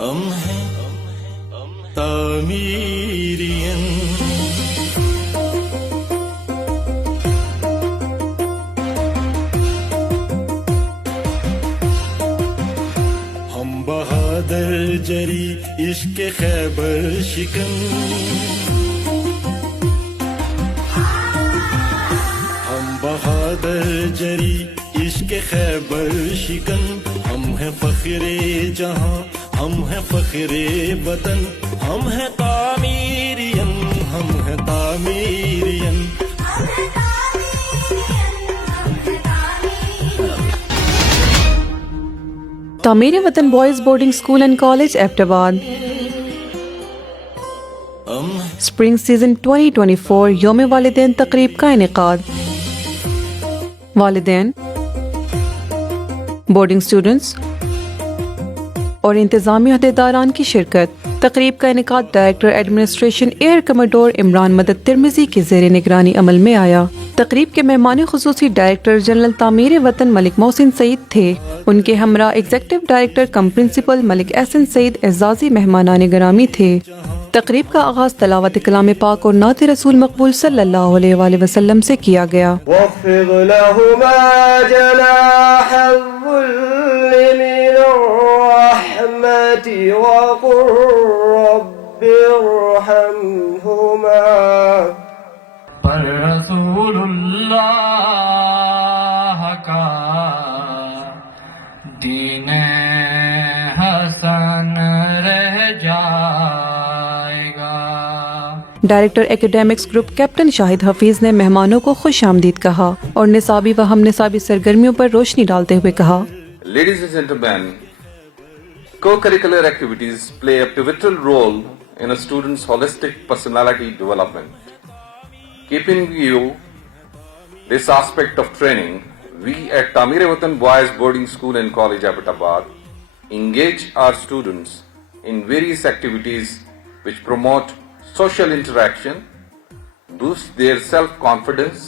ہم ہیں تعمیرین. ہم بہادر جری عشق خیبر شکن. ہم بہادر جری عشق خیبر شکن. ہم ہیں فخر جہاں، ہم ہیں فخر وطن. ہم ہیں تعمیرین، ہم ہیں تعمیرین. Tameer Watan boys boarding school and college Abbottabad. Spring season 2024 یوم والدین تقریب کا انعقاد. والدین، بورڈنگ اسٹوڈنٹس اور انتظامی عہدیداران کی شرکت. تقریب کا انعقاد director administration air commodore Imran مدد ترمذی کی زیر نگرانی عمل میں آیا. تقریب کے مہمان خصوصی ڈائریکٹر جنرل تعمیر وطن ملک محسن سعید تھے. ان کے ہمراہ ایگزیکٹو ڈائریکٹر کم پرنسپل ملک احسن سعید اعزازی مہمانان گرامی تھے. تقریب کا آغاز تلاوت کلام پاک اور نعت رسول مقبول صلی اللہ علیہ وآلہ وسلم سے کیا گیا. واخفض لهما جناح الذل من الرحمة وقل رب ارحمهما. پر رسول اللہ کا دین حسن رہ جائے گا. ڈائریکٹر ایکیڈیمکس گروپ کیپٹن شاہد حفیظ نے مہمانوں کو خوش آمدید کہا اور نصابی و ہم نصابی سرگرمیوں پر روشنی ڈالتے ہوئے کہا. Ladies and gentlemen, co-curricular activities play a pivotal role in a student's holistic personality development. Keeping in view this aspect of training, we at Ta'mir Watan Boys Boarding School and College Abbottabad engage our students in various activities which promote social interaction, boost their self-confidence,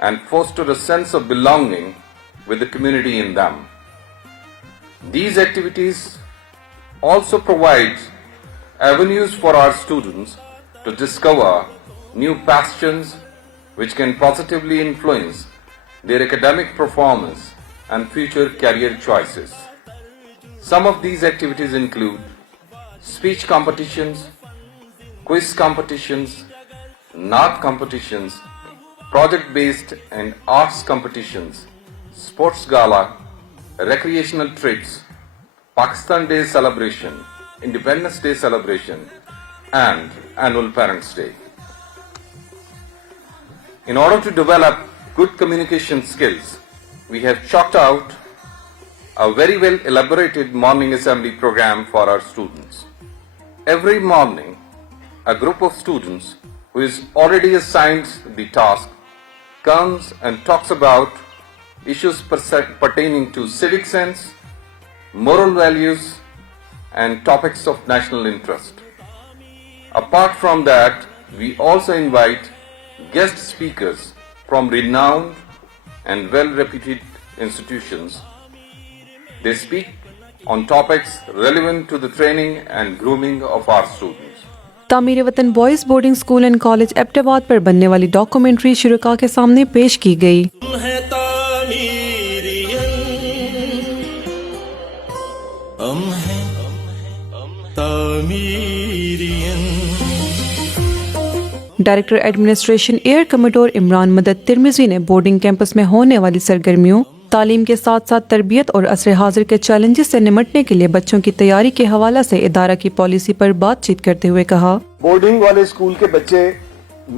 and foster a sense of belonging with the community in them. These activities also provide avenues for our students to discover new passions which can positively influence their academic performance and future career choices. Some of these activities include speech competitions, quiz competitions, NAT competitions, project-based and arts competitions, sports gala, recreational trips, Pakistan Day celebration, Independence Day celebration, and annual Parents' Day. In order to develop good communication skills, we have chalked out a very well elaborated morning assembly program for our students. Every morning, a group of students who is already assigned the task comes and talks about issues pertaining to civic sense, moral values, and topics of national interest. Apart from that, we also invite guest speakers from renowned and well-reputed institutions. They speak on topics relevant to the training and grooming of our students. Tameer Watan boys boarding school and college Abbottabad پر بننے والی documentary شرکاء کے سامنے پیش کی گئی. ہم ہیں تعمیرین، ہم ہیں تعمیرین. Director administration air commodore Imran مدد ترمذی نے بورڈنگ کیمپس میں ہونے والی سرگرمیوں، تعلیم کے ساتھ ساتھ تربیت اور عصر حاضر کے چیلنجز سے نمٹنے کے لیے بچوں کی تیاری کے حوالے سے ادارہ کی پالیسی پر بات چیت کرتے ہوئے کہا. بورڈنگ والے اسکول کے بچے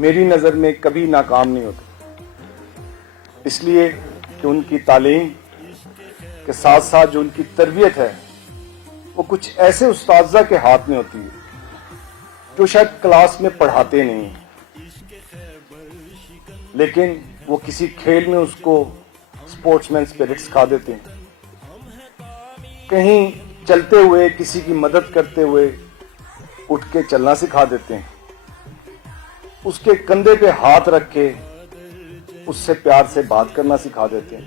میری نظر میں کبھی ناکام نہیں ہوتے، اس لیے کہ ان کی تعلیم کے ساتھ ساتھ جو ان کی تربیت ہے وہ کچھ ایسے اساتذہ کے ہاتھ میں ہوتی ہے جو شاید کلاس میں پڑھاتے نہیں، لیکن وہ کسی کھیل میں اس کو اسپورٹس مین اسپرٹ سکھا دیتے ہیں. کہیں چلتے ہوئے کسی کی مدد کرتے ہوئے اٹھ کے چلنا سکھا دیتے ہیں، اس کے کندھے پہ ہاتھ رکھ کے اس سے پیار سے بات کرنا سکھا دیتے ہیں.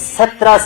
17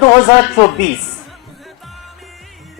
2024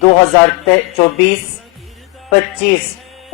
2024, 25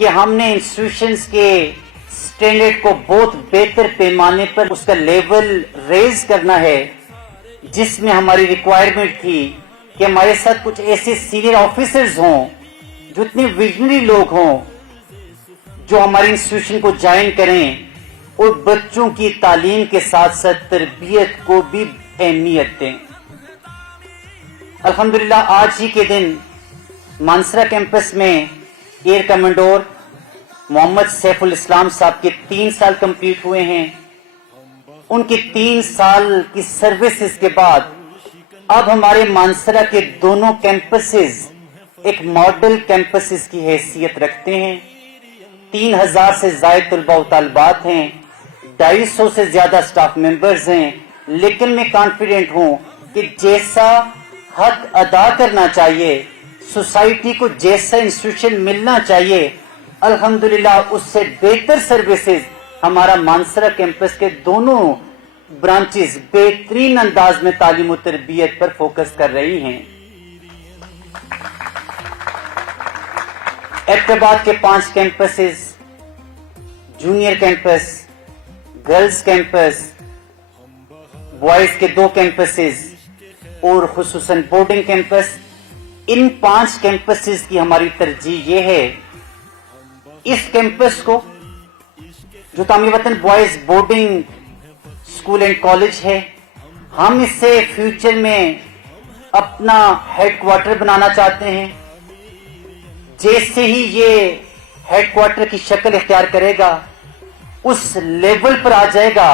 کہ ہم نے انسٹیٹیوشنز کے اسٹینڈرڈ کو بہت بہتر پیمانے پر اس کا لیول ریز کرنا ہے، جس میں ہماری ریکوائرمنٹ تھی کہ ہمارے ساتھ کچھ ایسے سینئر آفیسرز ہوں جو اتنے ویژنری لوگ ہوں جو ہماری انسٹیٹیوشن کو جوائن کریں اور بچوں کی تعلیم کے ساتھ ساتھ تربیت کو بھی اہمیت دیں۔ الحمدللہ آج ہی کے دن مانسرا کیمپس میں ایئر کمانڈور محمد سیف الاسلام صاحب کے 3 سال کمپلیٹ ہوئے ہیں۔ ان کی 3 سال کی سروسز کے بعد اب ہمارے مانسرا کے دونوں کیمپسز ایک ماڈل کیمپسز کی حیثیت رکھتے ہیں۔ 3000 سے زائد طلباء و طالبات ہیں، 250 سے زیادہ سٹاف ممبرز ہیں، لیکن میں کانفیڈنٹ ہوں کہ جیسا حق ادا کرنا چاہیے، سوسائٹی کو جیسا انسٹیٹیوشن ملنا چاہیے، الحمدللہ اس سے بہتر سروسز ہمارا مانسرا کیمپس کے دونوں برانچز بہترین انداز میں تعلیم و تربیت پر فوکس کر رہی ہیں۔ ایبٹ آباد کے 5 campuses, junior campus, girls campus, boys کے 2 کیمپسز اور خصوصاً بورڈنگ کیمپس، ان 5 کیمپسز کی ہماری ترجیح یہ ہے اس کیمپس کو جو تعمیر Watan boys boarding school and college ہے، ہم اس سے فیوچر میں اپنا ہیڈ کوارٹر بنانا چاہتے ہیں۔ جیسے ہی یہ ہیڈ کوارٹر کی شکل اختیار کرے گا، اس لیول پر آ جائے گا،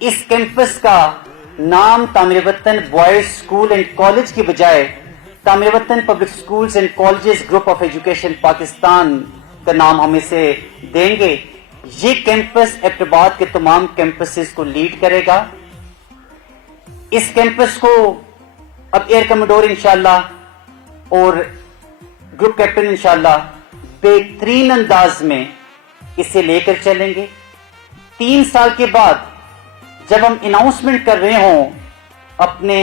اس کیمپس کا نام تعمیر Watan boys school and college کی بجائے تعمیر وطن public schools and colleges group of education Pakistan کا نام ہم اسے دیں گے۔ یہ کیمپس ایبٹ آباد کے تمام کیمپسز کو لیڈ کرے گا۔ اس کیمپس کو اب ایئر کمانڈور انشاءاللہ اور گروپ کیپٹن انشاءاللہ بہترین انداز میں اسے لے کر چلیں گے۔ 3 سال کے بعد جب ہم اناؤنسمنٹ کر رہے ہوں اپنے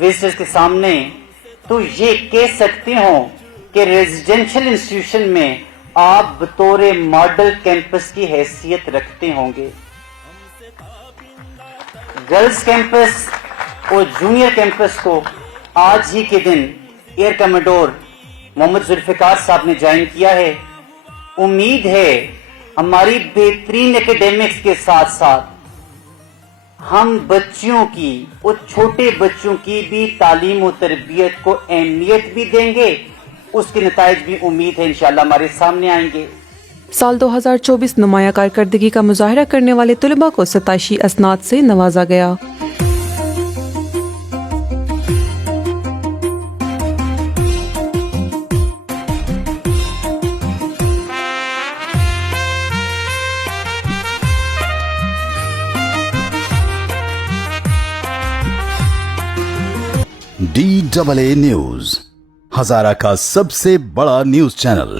وزٹرز کے سامنے تو یہ کہہ سکتے ہوں کہ ریزیڈینشل انسٹیٹیوشن میں آپ بطور ماڈل کیمپس کی حیثیت رکھتے ہوں گے۔ گرلز کیمپس اور جونیئر کیمپس کو آج ہی کے دن ایئر کمانڈور محمد ذوالفقار صاحب نے جوائن کیا ہے۔ امید ہے ہماری بہترین ایکیڈیمکس کے ساتھ ساتھ ہم بچوں کی اور چھوٹے بچوں کی بھی تعلیم و تربیت کو اہمیت بھی دیں گے، اس کے نتائج بھی امید ہے انشاءاللہ ہمارے سامنے آئیں گے۔ سال 2024 نمایاں کارکردگی کا مظاہرہ کرنے والے طلباء کو ستائشی اسناد سے نوازا گیا۔ DAA نیوز، ہزارہ کا سب سے بڑا نیوز چینل۔